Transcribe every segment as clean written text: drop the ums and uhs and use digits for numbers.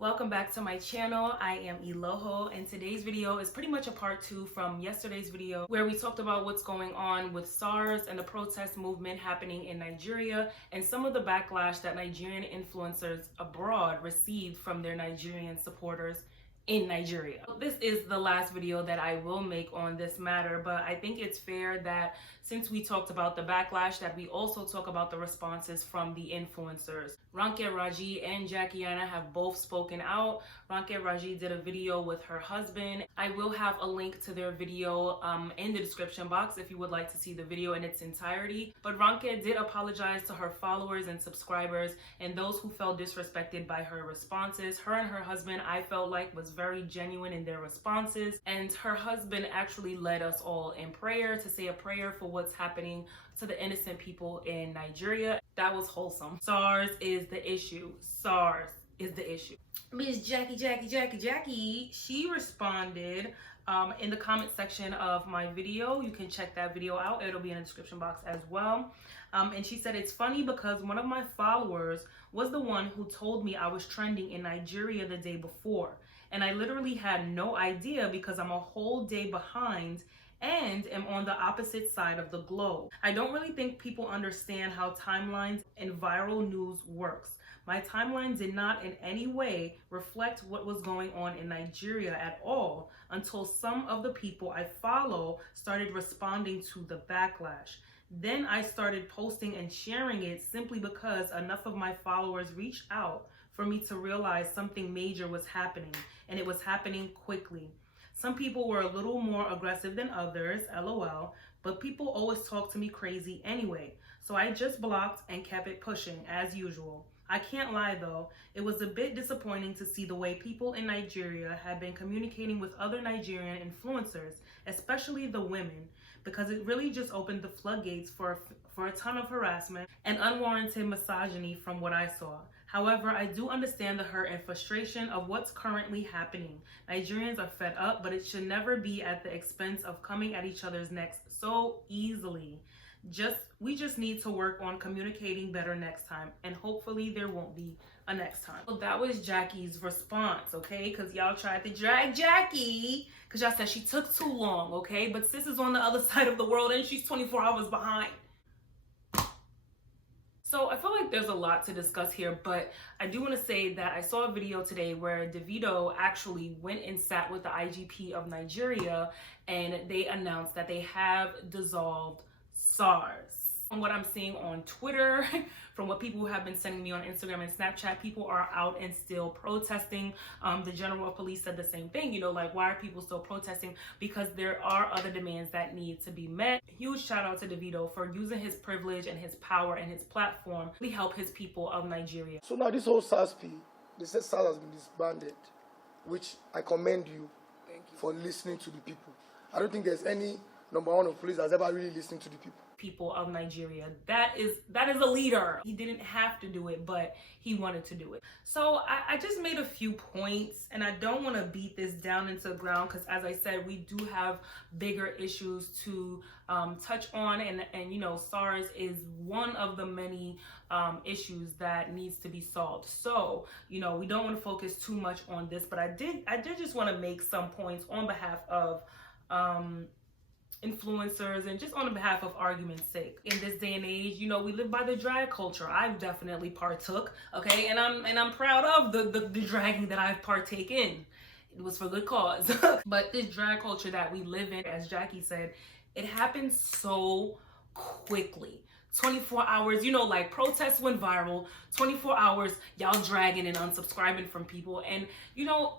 Welcome back to my channel. I am Eloho, and today's video is pretty much a part 2 from yesterday's video where we talked about what's going on with SARS and the protest movement happening in Nigeria and some of the backlash that Nigerian influencers abroad received from their Nigerian supporters in Nigeria. This is the last video that I will make on this matter, but I think it's fair that since we talked about the backlash, that we also talk about the responses from the influencers. Ronke, Raji, and Aina have both spoken out. Ronke Raji did a video with her husband. I will have a link to their video in the description box if you would like to see the video in its entirety. But Ronke did apologize to her followers and subscribers and those who felt disrespected by her responses. Her and her husband, I felt like, was very genuine in their responses, and her husband actually led us all in prayer to say a prayer for what's happening to the innocent people in Nigeria. That was wholesome. SARS is the issue. SARS is the issue. Miss Jackie, she responded in the comment section of my video. You can check that video out. It'll be in the description box as well. And she said, it's funny because one of my followers was the one who told me I was trending in Nigeria the day before. And I literally had no idea because I'm a whole day behind and am on the opposite side of the globe. I don't really think people understand how timelines and viral news works. My timeline did not in any way reflect what was going on in Nigeria at all until some of the people I follow started responding to the backlash. Then I started posting and sharing it simply because enough of my followers reached out for me to realize something major was happening, and it was happening quickly. Some people were a little more aggressive than others, LOL, but people always talk to me crazy anyway, so I just blocked and kept it pushing as usual. I can't lie though, it was a bit disappointing to see the way people in Nigeria had been communicating with other Nigerian influencers, especially the women, because it really just opened the floodgates for a ton of harassment and unwarranted misogyny from what I saw. However, I do understand the hurt and frustration of what's currently happening. Nigerians are fed up, but it should never be at the expense of coming at each other's necks so easily. We just need to work on communicating better next time, and hopefully there won't be a next time. Well, that was Jackie's response, okay? Because y'all tried to drag Jackie because y'all said she took too long, okay? But sis is on the other side of the world and she's 24 hours behind. So I feel like there's a lot to discuss here, but I do want to say that I saw a video today where Davido actually went and sat with the IGP of Nigeria and they announced that they have dissolved SARS. From what I'm seeing on Twitter, from what people have been sending me on Instagram and Snapchat, people are out and still protesting. The general of police said the same thing, you know, like, why are people still protesting? Because there are other demands that need to be met. Huge shout out to Davido for using his privilege and his power and his platform to help his people of Nigeria. So now this whole SARS-P, they said SARS has been disbanded, which I commend you for listening to the people. I don't think there's any number one of police that's ever really listened to the people of Nigeria. That is a leader. He didn't have to do it, but he wanted to do it. So I just made a few points, and I don't want to beat this down into the ground because, as I said, we do have bigger issues to touch on, and you know, SARS is one of the many issues that needs to be solved. So you know, we don't want to focus too much on this, but I did just want to make some points on behalf of influencers and just on behalf of argument's sake. In this day and age, you know, we live by the drag culture. I've definitely partook, okay, and I'm proud of the dragging that I've partaken. It was for good cause. But this drag culture that we live in, as Jackie said, it happens so quickly. 24 hours, you know, like protests went viral, 24 hours, y'all dragging and unsubscribing from people, and you know,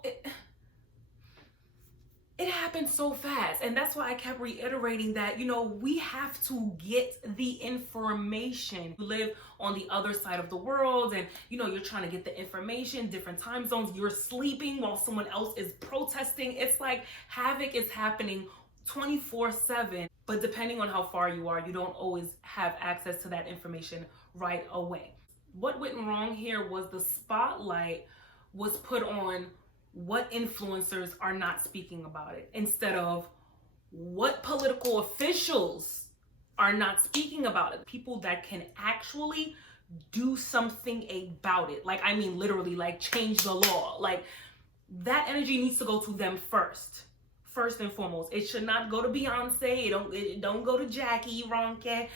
it happened so fast. And that's why I kept reiterating that, you know, we have to get the information. You live on the other side of the world and, you know, you're trying to get the information, different time zones, you're sleeping while someone else is protesting. It's like havoc is happening 24/7. But depending on how far you are, you don't always have access to that information right away. What went wrong here was the spotlight was put on what influencers are not speaking about it instead of what political officials are not speaking about it. People that can actually do something about it. Like, I mean, literally, like, change the law. Like, that energy needs to go to them first and foremost. It should not go to Beyonce. It don't go to Jackie, Ronke.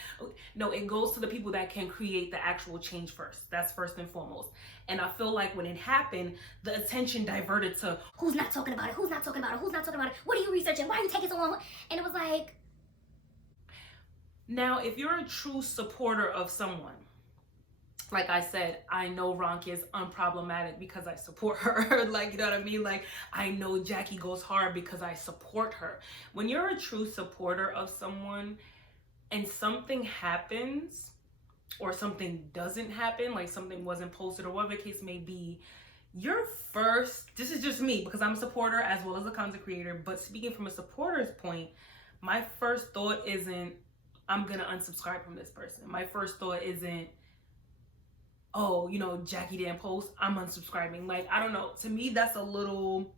No, it goes to the people that can create the actual change first. That's first and foremost. And I feel like when it happened, the attention diverted to who's not talking about it, who's not talking about it, who's not talking about it, what are you researching, why are you taking so long? And it was like, now if you're a true supporter of someone, like I said, I know Ronke is unproblematic because I support her. Like, you know what I mean? Like, I know Jackie goes hard because I support her. When you're a true supporter of someone and something happens or something doesn't happen, like something wasn't posted or whatever the case may be, your first, this is just me because I'm a supporter as well as a content creator, but speaking from a supporter's point, my first thought isn't, I'm gonna unsubscribe from this person. My first thought isn't, oh, you know, Jackie didn't post, I'm unsubscribing. Like, I don't know. To me, that's a little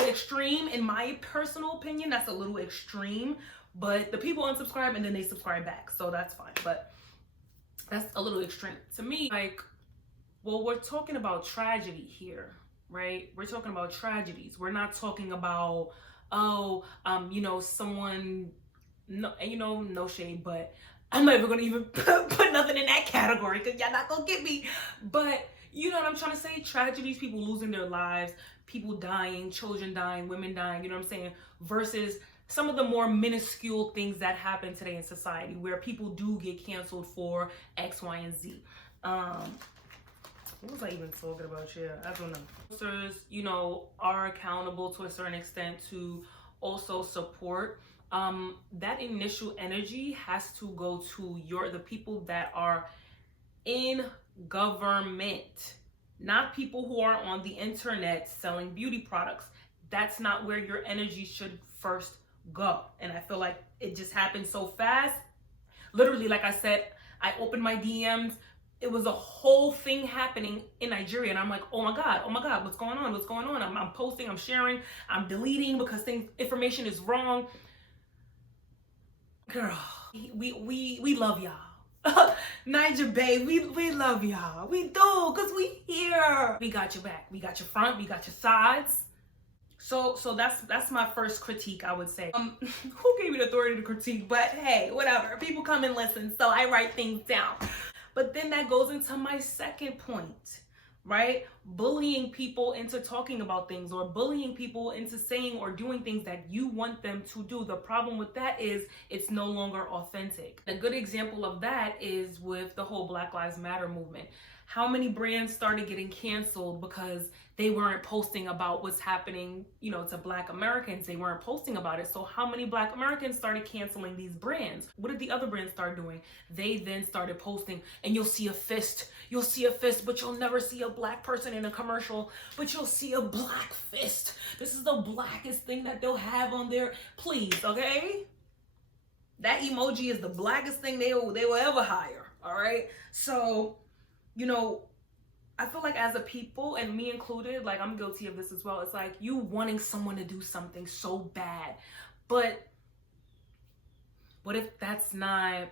extreme in my personal opinion. That's a little extreme. But the people unsubscribe and then they subscribe back. So that's fine. But that's a little extreme. To me, like, well, we're talking about tragedy here, right? We're talking about tragedies. We're not talking about, you know, someone, no, you know, no shade, but I'm not even gonna even put nothing in that category because y'all not gonna get me. But you know what I'm trying to say? Tragedies, people losing their lives, people dying, children dying, women dying, you know what I'm saying? Versus some of the more minuscule things that happen today in society where people do get canceled for X, Y, and Z. What was I even talking about here? I don't know. Influencers, you know, are accountable to a certain extent to also support. That initial energy has to go to the people that are in government, not people who are on the internet selling beauty products. That's not where your energy should first go. And I feel like it just happened so fast. Literally, like I said, I opened my DMs. It was a whole thing happening in Nigeria. And I'm like, oh my God, what's going on? What's going on? I'm posting, I'm sharing, I'm deleting because information is wrong. Girl, we love y'all. Niger Bay, we love y'all. We do, because we here. We got your back. We got your front. We got your sides. So that's my first critique, I would say. Who gave me the authority to critique? But hey, whatever. People come and listen, so I write things down. But then that goes into my second point, right? Bullying people into talking about things or bullying people into saying or doing things that you want them to do. The problem with that is it's no longer authentic. A good example of that is with the whole Black Lives Matter movement. How many brands started getting canceled because they weren't posting about what's happening, you know, to Black Americans? They weren't posting about it. So how many Black Americans started canceling these brands? What did the other brands start doing? They then started posting, and you'll see a fist. You'll see a fist, but you'll never see a Black person in a commercial, but you'll see a Black fist. This is the blackest thing that they'll have on there. Please, okay? That emoji is the blackest thing they will ever hire, all right? So, you know, I feel like as a people, and me included, like I'm guilty of this as well. It's like you wanting someone to do something so bad, but what if that's not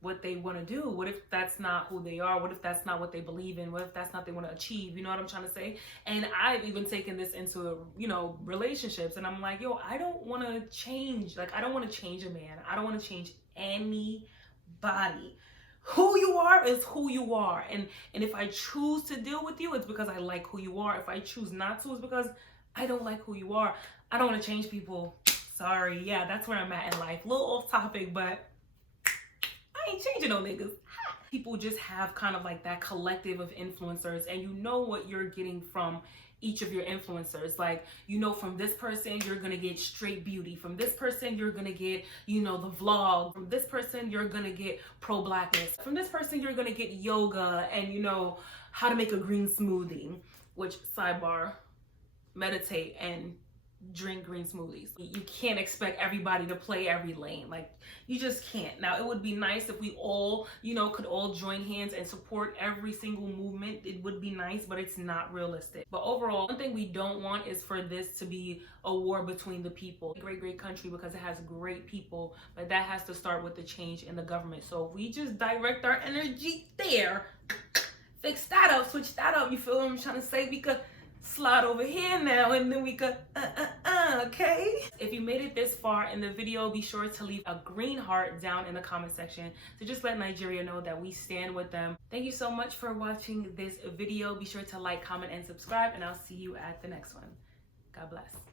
what they want to do? What if that's not who they are? What if that's not what they believe in? What if that's not what they want to achieve? You know what I'm trying to say? And I've even taken this into, you know, relationships, and I'm like, yo, I don't want to change. Like, I don't want to change a man. I don't want to change anybody. Who you are is who you are. And if I choose to deal with you, it's because I like who you are. If I choose not to, it's because I don't like who you are. I don't want to change people. Sorry. Yeah, that's where I'm at in life. A little off topic, but I ain't changing no niggas. People just have kind of like that collective of influencers, and you know what you're getting from each of your influencers. Like, you know, from this person, you're gonna get straight beauty. From this person, you're gonna get, you know, the vlog. From this person, you're gonna get pro-blackness. From this person, you're gonna get yoga and, you know, how to make a green smoothie, which, sidebar, meditate and drink green smoothies. You can't expect everybody to play every lane. Like, you just can't. Now, it would be nice if we all, you know, could all join hands and support every single movement. It would be nice, but it's not realistic. But overall, one thing we don't want is for this to be a war between the people. Great country because it has great people, but that has to start with the change in the government. So if we just direct our energy there, fix that up, switch that up, you feel what I'm trying to say? We could slide over here now, and then we could okay? If you made it this far in the video, be sure to leave a green heart down in the comment section to just let Nigeria know that we stand with them. Thank you so much for watching this video. Be sure to like, comment, and subscribe, and I'll see you at the next one. God bless.